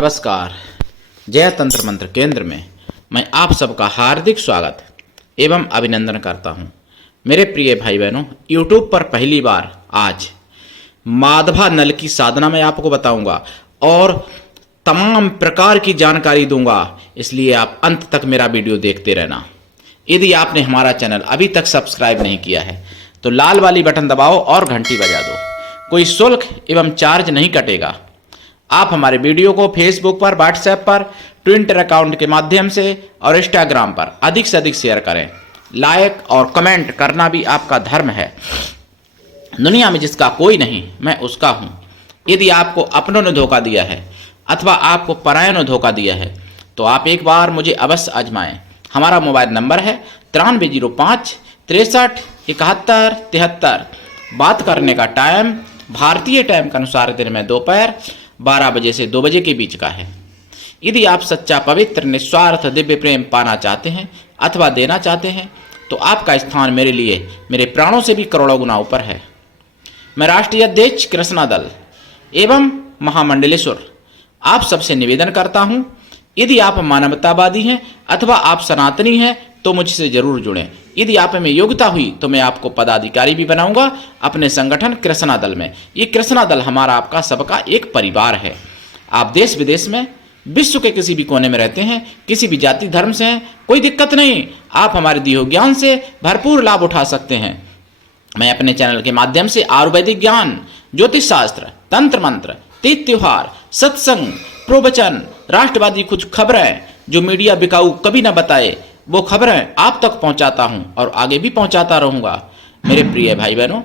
नमस्कार। जय तंत्र मंत्र केंद्र में मैं आप सबका हार्दिक स्वागत एवं अभिनंदन करता हूं। मेरे प्रिय भाई बहनों, यूट्यूब पर पहली बार आज माधवा नल की साधना मैं आपको बताऊंगा और तमाम प्रकार की जानकारी दूंगा, इसलिए आप अंत तक मेरा वीडियो देखते रहना। यदि आपने हमारा चैनल अभी तक सब्सक्राइब नहीं किया है तो लाल वाली बटन दबाओ और घंटी बजा दो। कोई शुल्क एवं चार्ज नहीं कटेगा। आप हमारे वीडियो को फेसबुक पर, व्हाट्सएप पर, ट्विटर अकाउंट के माध्यम से और इंस्टाग्राम पर अधिक से अधिक शेयर करें। लाइक और कमेंट करना भी आपका धर्म है। दुनिया में जिसका कोई नहीं, मैं उसका हूं। यदि आपको अपनों ने धोखा दिया है अथवा आपको परायों ने धोखा दिया है तो आप एक बार मुझे अवश्य आजमाएं। हमारा मोबाइल नंबर है 9305 63 71 73। बात करने का टाइम भारतीय टाइम के अनुसार दिन में दोपहर 12 बजे से 2 बजे के बीच का है। यदि आप सच्चा, पवित्र, निस्वार्थ दिव्य प्रेम पाना चाहते हैं अथवा देना चाहते हैं तो आपका स्थान मेरे लिए मेरे प्राणों से भी करोड़ों गुना ऊपर है। मैं राष्ट्रीय अध्यक्ष कृष्णा दल एवं महामंडलेश्वर आप सबसे निवेदन करता हूं, यदि आप मानवतावादी हैं अथवा आप सनातनी हैं तो मुझसे जरूर जुड़ें। यदि आप में योग्यता हुई तो मैं आपको पदाधिकारी भी बनाऊंगा अपने संगठन कृष्णा दल में। ये कृष्णा दल हमारा आपका सबका एक परिवार है। आप देश विदेश में, विश्व के किसी भी कोने में रहते हैं, किसी भी जाति धर्म से हैं, कोई दिक्कत नहीं। आप हमारे दिए ज्ञान से भरपूर लाभ उठा सकते हैं। मैं अपने चैनल के माध्यम से आयुर्वेदिक ज्ञान, ज्योतिष शास्त्र, तंत्र मंत्र, तीज त्योहार, सत्संग, प्रवचन, राष्ट्रवादी कुछ खबरें जो मीडिया बिकाऊ कभी ना बताए वो खबरें आप तक पहुंचाता हूं और आगे भी पहुंचाता रहूंगा। मेरे प्रिय भाई बहनों,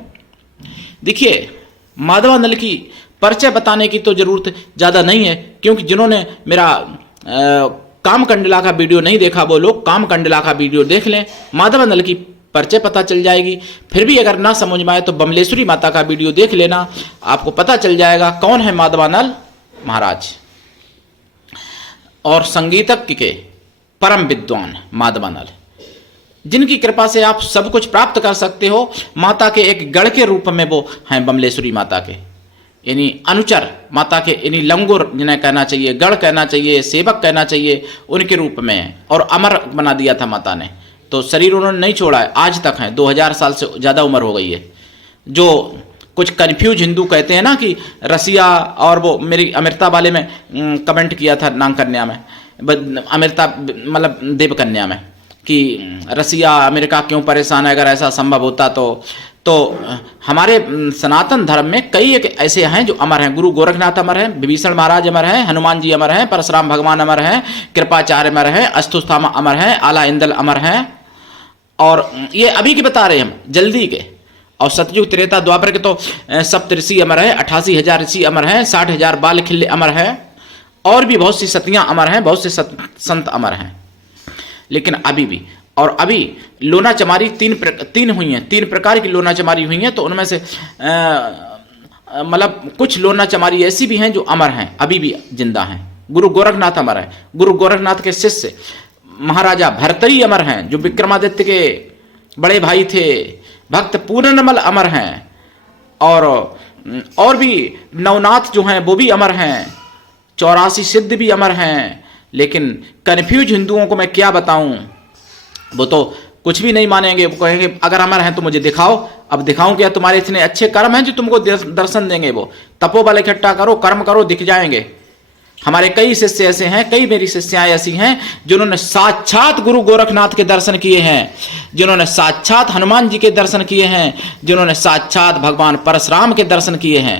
देखिए, माधवा नल की परिचय बताने की तो जरूरत ज़्यादा नहीं है, क्योंकि जिन्होंने मेरा काम कंडला का वीडियो नहीं देखा वो लोग काम कंडला का वीडियो देख लें, माधवा नल की परिचय पता चल जाएगी। फिर भी अगर ना समझ में आए तो बमलेश्वरी माता का वीडियो देख लेना, आपको पता चल जाएगा कौन है माधवा नल महाराज। और संगीतज्ञ के परम विद्वान माधवा नल, जिनकी कृपा से आप सब कुछ प्राप्त कर सकते हो। माता के एक गढ़ के रूप में वो हैं बमलेश्वरी माता के, यानी अनुचर माता के, यानी लंगुर जिन्हें कहना चाहिए, गढ़ कहना चाहिए, सेवक कहना चाहिए, उनके रूप में। और अमर बना दिया था माता ने, तो शरीर उन्होंने नहीं छोड़ा है, आज तक हैं। 2000 साल से ज़्यादा उम्र हो गई है। जो कुछ कन्फ्यूज हिंदू कहते हैं ना कि रसिया, और वो मेरी अमृता वाले में कमेंट किया था नाग कन्या में, अमृता मतलब देव कन्या में, कि रसिया अमेरिका क्यों परेशान है, अगर ऐसा संभव होता तो हमारे सनातन धर्म में कई एक ऐसे हैं जो अमर हैं। गुरु गोरखनाथ अमर हैं, विभीषण महाराज अमर हैं, हनुमान जी अमर हैं, परशुराम भगवान अमर हैं, कृपाचार्य अमर हैं, अस्तुस्थामा अमर हैं, आला इंदल अमर हैं। और ये अभी के बता रहे हैं हम, जल्दी के। और सतयुग त्रेता द्वापर के तो सप्त ऋषि अमर है, 88,000 ऋषि अमर हैं, 60,000 बाल खिल्ले अमर हैं, और भी बहुत सी सतियां अमर हैं, बहुत से संत अमर हैं। लेकिन अभी भी, और अभी लोना चमारी तीन हुई हैं, 3 प्रकार की लोना चमारी हुई हैं। तो उनमें से मतलब कुछ लोना चमारी ऐसी भी हैं जो अमर हैं, अभी भी जिंदा हैं। गुरु गोरखनाथ अमर है। गुरु गोरखनाथ के शिष्य महाराजा भर्तरी अमर हैं, जो विक्रमादित्य के बड़े भाई थे। भक्त पूर्णमल अमर हैं, और भी नवनाथ जो हैं वो भी अमर हैं, 84 सिद्ध भी अमर हैं। लेकिन कन्फ्यूज हिंदुओं को मैं क्या बताऊं, वो तो कुछ भी नहीं मानेंगे। वो कहेंगे अगर अमर हैं तो मुझे दिखाओ। अब दिखाऊं क्या? तुम्हारे इतने अच्छे कर्म हैं जो तुमको दर्शन देंगे। वो तपोबल इकट्ठा करो, कर्म करो, दिख जाएंगे। हमारे कई शिष्य ऐसे हैं, कई मेरी शिष्याएं ऐसी हैं जिन्होंने साक्षात गुरु गोरखनाथ के दर्शन किए हैं, जिन्होंने साक्षात हनुमान जी के दर्शन किए हैं, जिन्होंने साक्षात भगवान परशुराम के दर्शन किए हैं।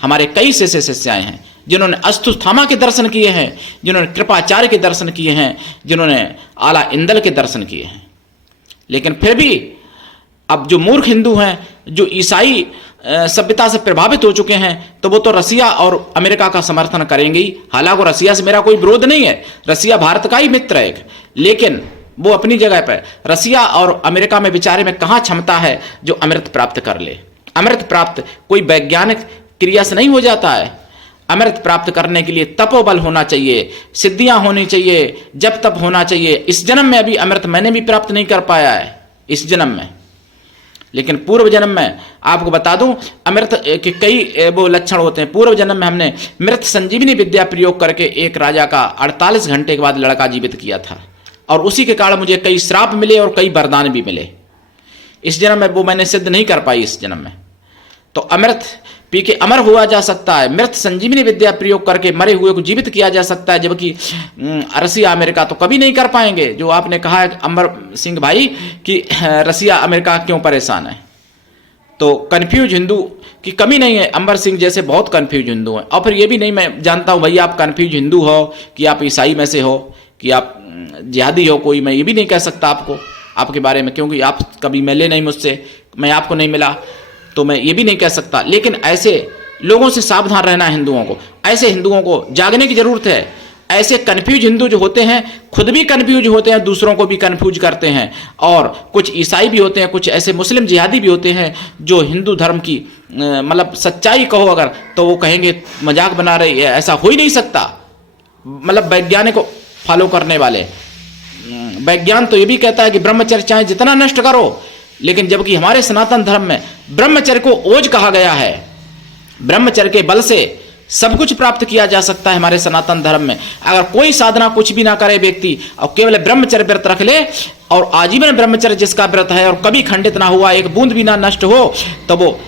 हमारे कई शिष्य शिष्याएं हैं जिन्होंने अस्तुस्थामा के दर्शन किए हैं, जिन्होंने कृपाचार्य के दर्शन किए हैं, जिन्होंने आला इंदल के दर्शन किए हैं। लेकिन फिर भी अब जो मूर्ख हिंदू हैं, जो ईसाई सभ्यता से प्रभावित हो चुके हैं, तो वो तो रसिया और अमेरिका का समर्थन करेंगे ही। हालांकि रसिया से मेरा कोई विरोध नहीं है, रसिया भारत का ही मित्र है, लेकिन वो अपनी जगह पर, रसिया और अमेरिका में बेचारे में कहाँ क्षमता है जो अमृत प्राप्त कर ले। अमृत प्राप्त कोई वैज्ञानिक क्रिया से नहीं हो जाता है। अमृत प्राप्त करने के लिए तपोबल होना चाहिए, सिद्धियां होनी चाहिए, जप तप होना चाहिए। इस जन्म में अभी अमृत मैंने भी प्राप्त नहीं कर पाया है, इस जन्म में। लेकिन पूर्व जन्म में आपको बता दूं अमृत के कई वो लक्षण होते हैं। पूर्व जन्म में हमने मृत संजीवनी विद्या प्रयोग करके एक राजा का 48 घंटे के बाद लड़का जीवित किया था, और उसी के कारण मुझे कई श्राप मिले और कई वरदान भी मिले। इस जन्म में वो मैंने सिद्ध नहीं कर पाई इस जन्म में। तो अमृत पी के अमर हुआ जा सकता है, मृत संजीवनी विद्या प्रयोग करके मरे हुए को जीवित किया जा सकता है, जबकि रसिया अमेरिका तो कभी नहीं कर पाएंगे। जो आपने कहा है अमर सिंह भाई कि रसिया अमेरिका क्यों परेशान है, तो कन्फ्यूज हिंदू की कमी नहीं है। अंबर सिंह जैसे बहुत कन्फ्यूज हिंदू हैं। और फिर ये भी नहीं मैं जानता हूँ भाई आप कन्फ्यूज हिंदू हो कि आप ईसाई में से हो कि आप जिहादी हो कोई, मैं ये भी नहीं कह सकता आपको आपके बारे में, क्योंकि आप कभी मिले नहीं मुझसे, मैं आपको नहीं मिला, तो मैं ये भी नहीं कह सकता। लेकिन ऐसे लोगों से सावधान रहना है हिंदुओं को, ऐसे हिंदुओं को जागने की जरूरत है। ऐसे कन्फ्यूज हिंदू जो होते हैं खुद भी कन्फ्यूज होते हैं, दूसरों को भी कन्फ्यूज करते हैं। और कुछ ईसाई भी होते हैं, कुछ ऐसे मुस्लिम जिहादी भी होते हैं जो हिंदू धर्म की मतलब सच्चाई कहो अगर तो वो कहेंगे मजाक बना रही है, ऐसा हो ही नहीं सकता। मतलब वैज्ञानिक को फॉलो करने वाले, वैज्ञान तो ये भी कहता है कि ब्रह्मचर्य चाहे जितना नष्ट करो, लेकिन जबकि हमारे सनातन धर्म में ब्रह्मचर्य को ओज कहा गया है। ब्रह्मचर्य के बल से सब कुछ प्राप्त किया जा सकता है हमारे सनातन धर्म में। अगर कोई साधना कुछ भी ना करे व्यक्ति और केवल ब्रह्मचर्य व्रत रख ले, और आजीवन ब्रह्मचर्य जिसका व्रत है और कभी खंडित ना हुआ, एक बूंद भी ना नष्ट हो, तो वो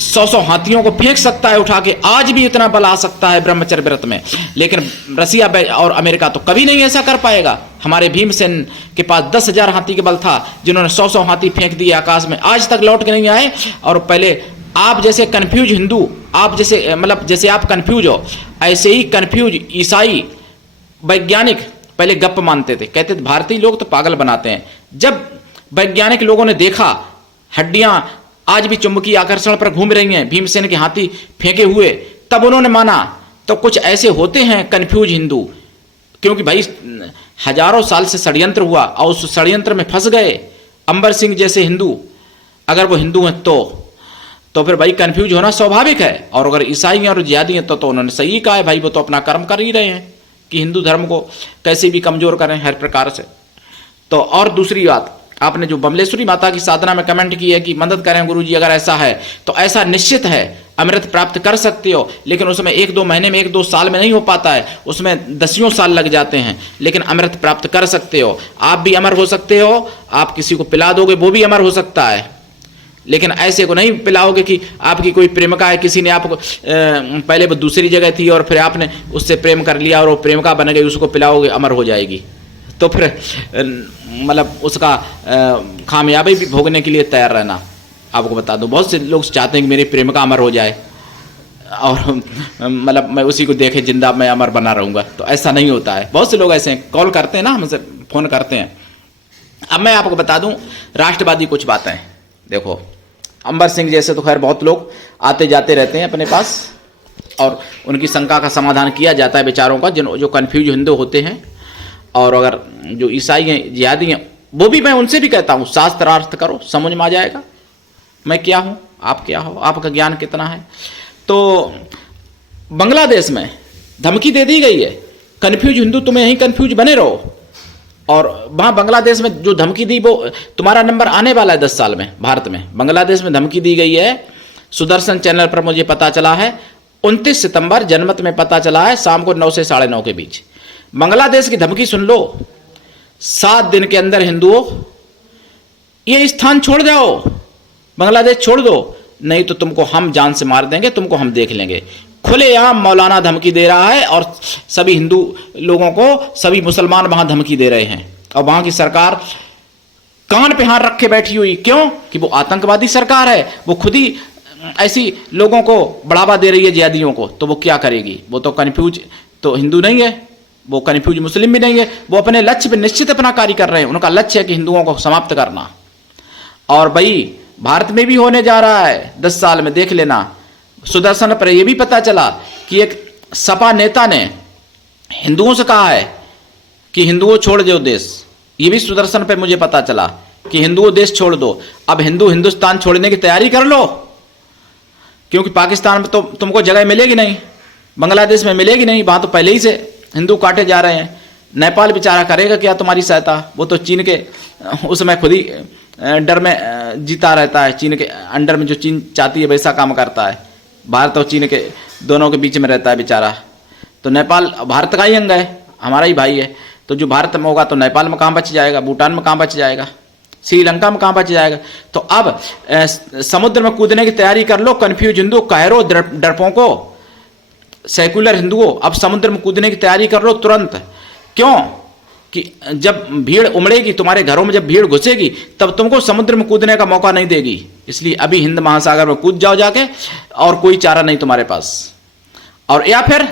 100 हाथियों को फेंक सकता है उठा के। आज भी इतना बल आ सकता है ब्रह्मचर्य व्रत में। लेकिन रसिया और अमेरिका तो कभी नहीं ऐसा कर पाएगा। हमारे भीमसेन के पास 10,000 हाथी के बल था, जिन्होंने 100 हाथी फेंक दिए आकाश में, आज तक लौट के नहीं आए। और पहले आप जैसे कंफ्यूज हिंदू, आप जैसे मतलब जैसे आप कंफ्यूज हो, ऐसे ही कंफ्यूज ईसाई वैज्ञानिक पहले गप मानते थे, कहते थे भारतीय लोग तो पागल बनाते हैं। जब वैज्ञानिक लोगों ने देखा हड्डियां आज भी चुंबकीय आकर्षण पर घूम रही हैं भीमसेन के हाथी फेंके हुए, तब उन्होंने माना। तो कुछ ऐसे होते हैं कंफ्यूज हिंदू, क्योंकि भाई हजारों साल से षड्यंत्र हुआ और उस षड्यंत्र में फंस गए। अंबर सिंह जैसे हिंदू अगर वो हिंदू हैं तो फिर भाई कंफ्यूज होना स्वाभाविक है। और अगर ईसाई हैं और जिहादी हैं तो उन्होंने सही कहा है भाई, वो तो अपना कर्म कर ही रहे हैं कि हिंदू धर्म को कैसे भी कमजोर करें हर प्रकार से। तो और दूसरी बात, आपने जो बमलेश्वरी माता की साधना में कमेंट की है कि मदद करें गुरुजी, अगर ऐसा है तो ऐसा निश्चित है, अमृत प्राप्त कर सकते हो, लेकिन उसमें 1-2 महीने में 1-2 साल में नहीं हो पाता है, उसमें दसियों साल लग जाते हैं। लेकिन अमृत प्राप्त कर सकते हो, आप भी अमर हो सकते हो, आप किसी को पिला दोगे वो भी अमर हो सकता है। लेकिन ऐसे को नहीं पिलाओगे कि आपकी कोई प्रेमिका है, किसी ने आपको पहले वो दूसरी जगह थी और फिर आपने उससे प्रेम कर लिया और वो प्रेमिका बन गई, उसको पिलाओगे अमर हो जाएगी, तो फिर मतलब उसका खामियाबी भी भोगने के लिए तैयार रहना। आपको बता दूं बहुत से लोग चाहते हैं कि मेरी प्रेमिका अमर हो जाए और मतलब मैं उसी को देखे जिंदा मैं अमर बना रहूँगा, तो ऐसा नहीं होता है। बहुत से लोग ऐसे कॉल करते हैं ना, हमसे फ़ोन करते हैं। अब मैं आपको बता दूं राष्ट्रवादी कुछ बातें, देखो अंबर सिंह जैसे तो खैर बहुत लोग आते जाते रहते हैं अपने पास, और उनकी शंका का समाधान किया जाता है बेचारों का, जो कन्फ्यूज हिंदू होते हैं। और अगर जो ईसाई हैं जिहादी हैं वो भी मैं उनसे भी कहता हूँ शास्त्रार्थ करो, समझ में आ जाएगा मैं क्या हूँ आप क्या हो, आपका ज्ञान कितना है। तो बांग्लादेश में धमकी दे दी गई है, कन्फ्यूज हिंदू तुम्हें यहीं कन्फ्यूज बने रहो। और वहाँ बांग्लादेश में जो धमकी दी वो तुम्हारा नंबर आने वाला है 10 साल में। भारत में बांग्लादेश में धमकी दी गई है, सुदर्शन चैनल पर मुझे पता चला है, 29 सितंबर जनमत में पता चला है, शाम को 9 से 9:30 के बीच। बांग्लादेश की धमकी सुन लो, 7 दिन के अंदर हिंदुओं ये स्थान छोड़ जाओ, बांग्लादेश छोड़ दो, नहीं तो तुमको हम जान से मार देंगे, तुमको हम देख लेंगे। खुलेआम मौलाना धमकी दे रहा है और सभी हिंदू लोगों को, सभी मुसलमान वहां धमकी दे रहे हैं। और वहां की सरकार कान पे हाथ रखे बैठी हुई, क्यों कि वो आतंकवादी सरकार है, वो खुद ही ऐसी लोगों को बढ़ावा दे रही है जिहादियों को, तो वो क्या करेगी। वो तो कन्फ्यूज तो हिंदू नहीं है, वो कन्फ्यूज मुस्लिम भी नहीं है, वो अपने लक्ष्य पे निश्चित अपना कार्य कर रहे हैं। उनका लक्ष्य है कि हिंदुओं को समाप्त करना। और भाई भारत में भी होने जा रहा है 10 साल में, देख लेना। सुदर्शन पर यह भी पता चला कि एक सपा नेता ने हिंदुओं से कहा है कि हिंदुओं छोड़ दो देश। ये भी सुदर्शन पर मुझे पता चला कि हिंदुओं देश छोड़ दो। अब हिंदू हिंदुस्तान छोड़ने की तैयारी कर लो, क्योंकि पाकिस्तान में तो तुमको जगह मिलेगी नहीं, बांग्लादेश में मिलेगी नहीं, वहां तो पहले ही से हिंदू काटे जा रहे हैं। नेपाल बेचारा करेगा क्या तुम्हारी सहायता, वो तो चीन के उसमें खुद ही डर में जीता रहता है, चीन के अंडर में जो चीन चाहती है वैसा काम करता है। भारत और चीन के दोनों के बीच में रहता है बेचारा। तो नेपाल भारत का ही अंग है, हमारा ही भाई है। तो जो भारत में होगा तो नेपाल में कहाँ बच जाएगा, भूटान में कहाँ बच जाएगा, श्रीलंका में कहाँ बच जाएगा। तो अब समुद्र में कूदने की तैयारी कर लो, कन्फ्यूज हिंदू, कह डरपोंको, सेकुलर हिंदुओं, अब समुद्र में कूदने की तैयारी कर लो तुरंत। क्यों कि जब भीड़ उमड़ेगी, तुम्हारे घरों में जब भीड़ घुसेगी, तब तुमको समुद्र में कूदने का मौका नहीं देगी। इसलिए अभी हिंद महासागर में कूद जाओ जाके, और कोई चारा नहीं तुम्हारे पास। और या फिर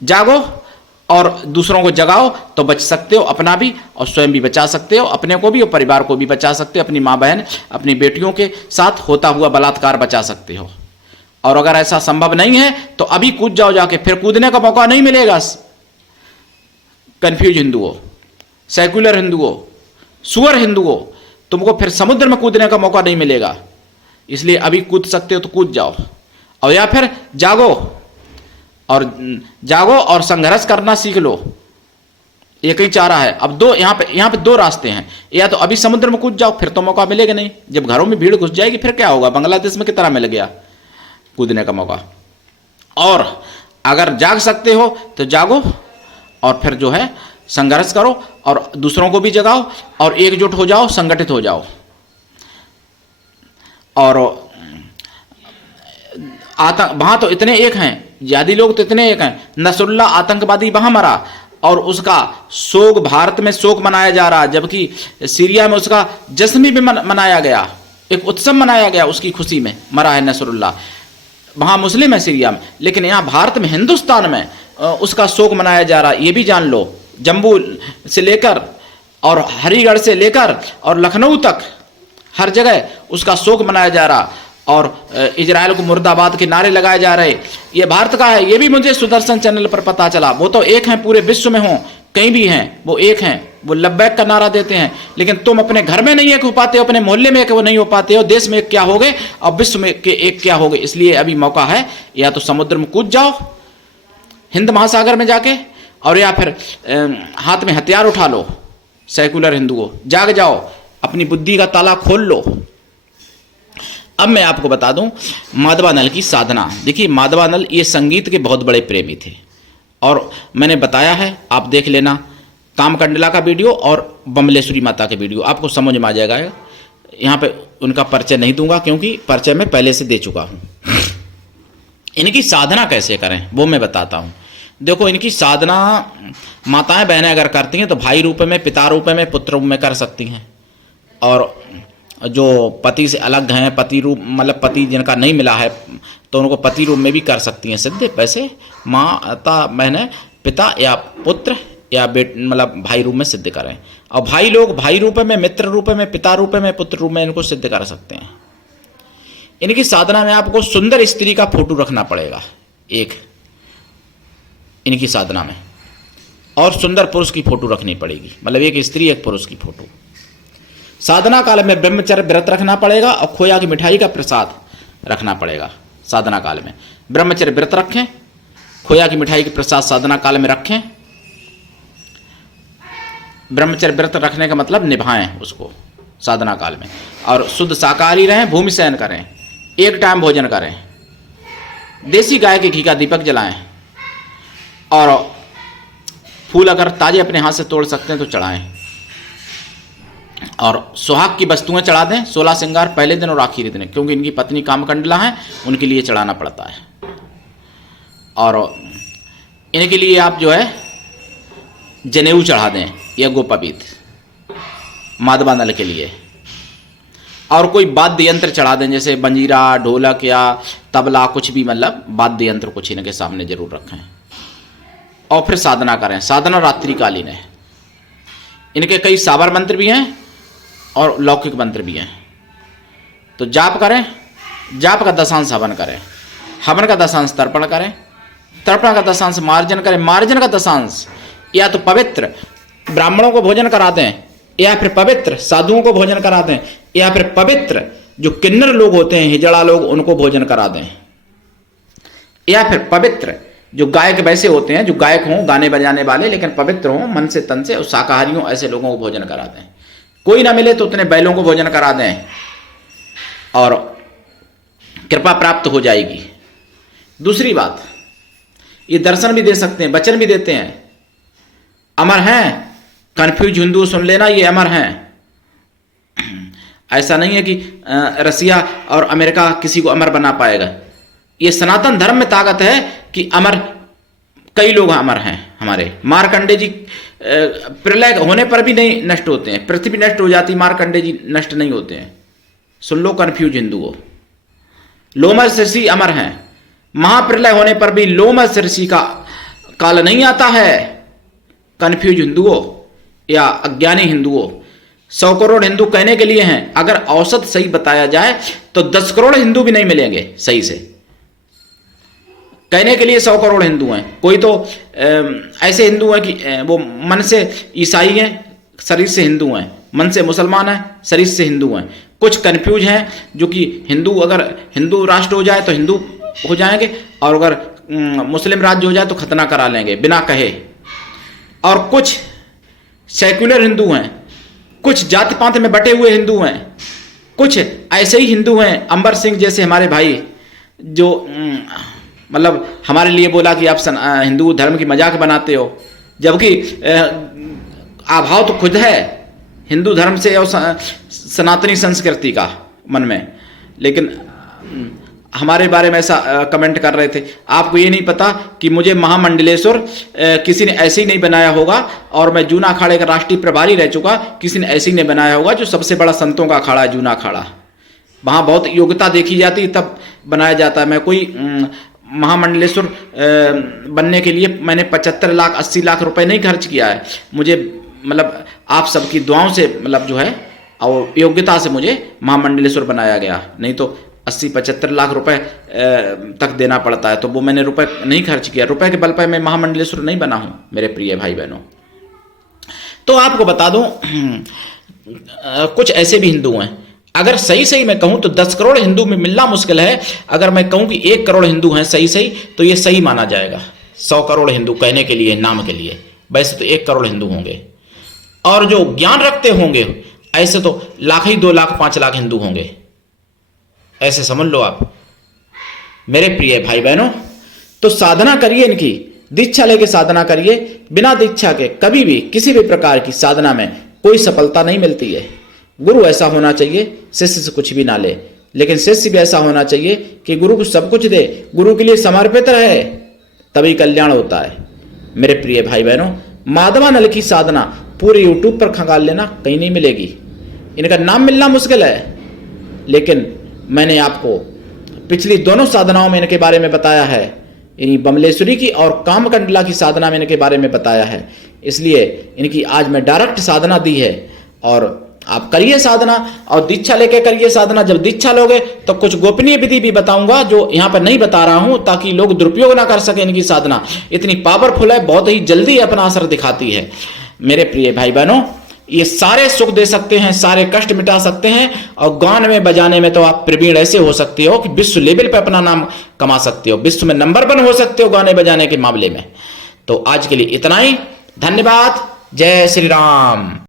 जागो और दूसरों को जगाओ तो बच सकते हो, अपना भी और स्वयं भी बचा सकते हो, अपने को भी और परिवार को भी बचा सकते हो, अपनी माँ बहन अपनी बेटियों के साथ होता हुआ बलात्कार बचा सकते हो। और अगर ऐसा संभव नहीं है तो अभी कूद जाओ जाके, फिर कूदने का मौका नहीं मिलेगा। कंफ्यूज हिंदुओं, सेकुलर हिंदुओं, सुअर हिंदुओं, तुमको फिर समुद्र में कूदने का मौका नहीं मिलेगा। इसलिए अभी कूद सकते हो तो कूद जाओ, और या फिर जागो और संघर्ष करना सीख लो। एक ही चारा है। अब दो यहाँ पे दो रास्ते हैं, या तो अभी समुद्र में कूद जाओ, फिर तो मौका मिलेगा नहीं। जब घरों में भीड़ घुस जाएगी फिर क्या होगा, बांग्लादेश में कितना मिल गया कूदने का मौका। और अगर जाग सकते हो तो जागो और फिर जो है संघर्ष करो और दूसरों को भी जगाओ और एकजुट हो जाओ, संगठित हो जाओ। और वहां तो इतने एक हैं, जिहादी लोग तो इतने एक हैं। नसरुल्ला आतंकवादी वहां मरा और उसका शोक, भारत में शोक मनाया जा रहा, जबकि सीरिया में उसका जश्न भी मनाया गया, एक उत्सव मनाया गया, उसकी खुशी में मरा है नसरुल्ला। वहां मुस्लिम है सीरिया में, लेकिन यहाँ भारत में, हिंदुस्तान में उसका शोक मनाया जा रहा। ये भी जान लो, जम्मू से लेकर और हरिगढ़ से लेकर और लखनऊ तक हर जगह उसका शोक मनाया जा रहा, और इजराइल को मुर्दाबाद के नारे लगाए जा रहे। ये भारत का है, ये भी मुझे सुदर्शन चैनल पर पता चला। वो तो एक हैं, पूरे विश्व में हो, कहीं भी हैं, वो एक हैं, वो लब्बैक का नारा देते हैं। लेकिन तुम अपने घर में नहीं एक हो पाते हो, अपने मोहल्ले में एक वो नहीं हो पाते हो, देश में एक क्या हो गए और विश्व में के एक क्या हो गए। इसलिए अभी मौका है, या तो समुद्र में कूद जाओ हिंद महासागर में जाके, और या फिर हाथ में हथियार उठा लो। सेकुलर हिंदुओं, जाग जाओ, अपनी बुद्धि का ताला खोल लो। अब मैं आपको बता दूं माधवानल की साधना। देखिए माधवानल ये संगीत के बहुत बड़े प्रेमी थे, और मैंने बताया है, आप देख लेना कामकंडला का वीडियो और बमलेश्वरी माता के वीडियो, आपको समझ में आ जाएगा। यहाँ पे उनका परिचय नहीं दूंगा क्योंकि परिचय मैं पहले से दे चुका हूँ। इनकी साधना कैसे करें वो मैं बताता हूँ। देखो इनकी साधना माताएं बहनें अगर करती हैं तो भाई रूप में, पिता रूप में, पुत्र रूप में कर सकती हैं। और जो पति से अलग हैं, पति रूप मतलब पति जिनका नहीं मिला है तो उनको पति रूप में भी कर सकती हैं सिद्ध। वैसे माता बहनें पिता या पुत्र या मतलब भाई रूप में सिद्ध करें, और भाई लोग भाई रूप में, मित्र रूप में, पिता रूप में, पुत्र रूप में इनको सिद्ध कर सकते हैं। इनकी साधना में आपको सुंदर स्त्री का फोटो रखना पड़ेगा एक इनकी साधना में, और सुंदर पुरुष की फोटो रखनी पड़ेगी, मतलब एक स्त्री एक पुरुष की फोटो। साधना काल में ब्रह्मचर्य व्रत रखना पड़ेगा और खोया की मिठाई का प्रसाद रखना पड़ेगा। साधना काल में ब्रह्मचर्य व्रत रखें, खोया की मिठाई के प्रसाद साधना काल में रखें। ब्रह्मचर्य व्रत रखने का मतलब निभाएं उसको साधना काल में, और शुद्ध शाकाहारी रहें, भूमि शयन करें, एक टाइम भोजन करें, देसी गाय के घी का दीपक जलाएं, और फूल अगर ताजे अपने हाथ से तोड़ सकते हैं तो चढ़ाएं, और सुहाग की वस्तुएं चढ़ा दें। 16 श्रृंगार पहले दिन और आखिरी दिन, क्योंकि इनकी पत्नी कामकंडला है, उनके लिए चढ़ाना पड़ता है। और इनके लिए आप जो है जनेऊ चढ़ा दें, यज्ञोपवीत माधवानल के लिए। और कोई वाद्य यंत्र चढ़ा दें, जैसे मंजीरा, ढोलक या तबला, कुछ भी, मतलब वाद्य यंत्र कुछ इनके सामने जरूर रखें, और फिर साधना करें। साधना रात्रिकालीन है। इनके कई साबर मंत्र भी हैं और लौकिक मंत्र भी हैं। तो जाप करें, जाप का दशांश हवन करें, हवन का दशांश तर्पण करें, तर्पण का दशांश मार्जन करें, मार्जन का दशांश या तो पवित्र ब्राह्मणों को भोजन करा दें, या फिर पवित्र साधुओं को भोजन करा दें, या फिर पवित्र जो किन्नर लोग होते हैं, हिजड़ा लोग, उनको भोजन करा दें, या फिर पवित्र जो गायक वैसे होते हैं, जो गायक हों, गाने बजाने वाले, लेकिन पवित्र हों मन से तन से, और शाकाहारी हों, ऐसे लोगों को भोजन करा दें। कोई ना मिले तो उतने बैलों को भोजन करा दें और कृपा प्राप्त हो जाएगी। दूसरी बात, ये दर्शन भी दे सकते हैं, वचन भी देते हैं, अमर हैं। कन्फ्यूज हिंदू सुन लेना, ये अमर हैं। ऐसा नहीं है कि रसिया और अमेरिका किसी को अमर बना पाएगा। ये सनातन धर्म में ताकत है कि अमर, कई लोग अमर हैं हमारे। मार्कंडे जी प्रलय होने पर भी नहीं नष्ट होते हैं, पृथ्वी नष्ट हो जाती, मार्कंडे जी नष्ट नहीं होते हैं। सुन लो कन्फ्यूज हिंदुओं, लोमस ऋषि अमर हैं। महाप्रलय होने पर भी लोमस ऋषि का काल नहीं आता है। कन्फ्यूज हिंदुओं या अज्ञानी हिंदुओं, 100 करोड़ हिंदू कहने के लिए हैं, अगर औसत सही बताया जाए तो 10 करोड़ हिंदू भी नहीं मिलेंगे सही से। कहने के लिए 100 करोड़ हिंदू हैं, कोई तो ऐसे हिंदू हैं कि वो मन से ईसाई हैं, शरीर से हिंदू हैं, मन से मुसलमान हैं, शरीर से हिंदू हैं। कुछ कन्फ्यूज हैं जो कि हिंदू, अगर हिंदू राष्ट्र हो जाए तो हिंदू हो जाएंगे, और अगर मुस्लिम राज्य हो जाए तो खतना करा लेंगे बिना कहे। और कुछ सेक्युलर हिंदू हैं, कुछ जाति पात में बटे हुए हिंदू हैं, कुछ ऐसे ही हिंदू हैं, अंबर सिंह जैसे हमारे भाई, जो मतलब हमारे लिए बोला कि आप हिंदू धर्म की मजाक बनाते हो, जबकि अभाव तो खुद है हिंदू धर्म से और सनातनी संस्कृति का मन में, लेकिन हमारे बारे में ऐसा कमेंट कर रहे थे। आपको ये नहीं पता कि मुझे महामंडलेश्वर किसी ने ऐसे ही नहीं बनाया होगा, और मैं जूना अखाड़े का राष्ट्रीय प्रभारी रह चुका, किसी ने ऐसे ही नहीं बनाया होगा। जो सबसे बड़ा संतों का अखाड़ा है जूना अखाड़ा, वहाँ बहुत योग्यता देखी जाती है तब बनाया जाता है। मैं कोई महामंडलेश्वर बनने के लिए मैंने 75 लाख 80 लाख रुपए नहीं खर्च किया है। मुझे मतलब आप सबकी दुआओं से मतलब जो है और योग्यता से मुझे महामंडलेश्वर बनाया गया, नहीं तो 80-75 लाख रुपए तक देना पड़ता है, तो वो मैंने रुपए नहीं खर्च किया। रुपए के बल पर मैं महामंडलेश्वर नहीं बना हूं मेरे प्रिय भाई बहनों। तो आपको बता दूं, कुछ ऐसे भी हिंदू हैं, अगर सही सही मैं कहूं तो 10 करोड़ हिंदू में मिलना मुश्किल है। अगर मैं कहूं कि 1 करोड़ हिंदू हैं सही सही, तो ये सही माना जाएगा। 100 करोड़ हिंदू कहने के लिए, नाम के लिए, वैसे तो 1 करोड़ हिंदू होंगे, और जो ज्ञान रखते होंगे ऐसे तो लाख ही 2 लाख 5 लाख हिंदू होंगे, ऐसे समझ लो आप मेरे प्रिय भाई बहनों। तो साधना करिए, इनकी दीक्षा लेके साधना करिए। बिना दीक्षा के कभी भी किसी भी प्रकार की साधना में कोई सफलता नहीं मिलती है। गुरु ऐसा होना चाहिए शिष्य से कुछ भी ना ले, लेकिन शिष्य भी ऐसा होना चाहिए कि गुरु को सब कुछ दे, गुरु के लिए समर्पित रहे, तभी कल्याण होता है। मेरे प्रिय भाई बहनों, माधवानल की साधना पूरे यूट्यूब पर खंगाल लेना, कहीं नहीं मिलेगी। इनका नाम मिलना मुश्किल है, लेकिन मैंने आपको पिछली दोनों साधनाओं में इनके बारे में बताया है। इन्हीं बमलेश्वरी की और कामकंडला की साधना में इनके बारे में बताया है, इसलिए इनकी आज मैं डायरेक्ट साधना दी है। और आप करिए साधना, और दीक्षा लेके करिए साधना। जब दीक्षा लोगे तो कुछ गोपनीय विधि भी बताऊंगा जो यहाँ पर नहीं बता रहा हूं, ताकि लोग दुरुपयोग ना कर सके। इनकी साधना इतनी पावरफुल है, बहुत ही जल्दी अपना असर दिखाती है। मेरे प्रिय भाई बहनों, ये सारे सुख दे सकते हैं, सारे कष्ट मिटा सकते हैं, और गान में बजाने में तो आप प्रवीण ऐसे हो सकते हो कि विश्व लेवल पे अपना नाम कमा सकते हो, विश्व में नंबर 1 हो सकते हो गाने बजाने के मामले में। तो आज के लिए इतना ही, धन्यवाद। जय श्री राम।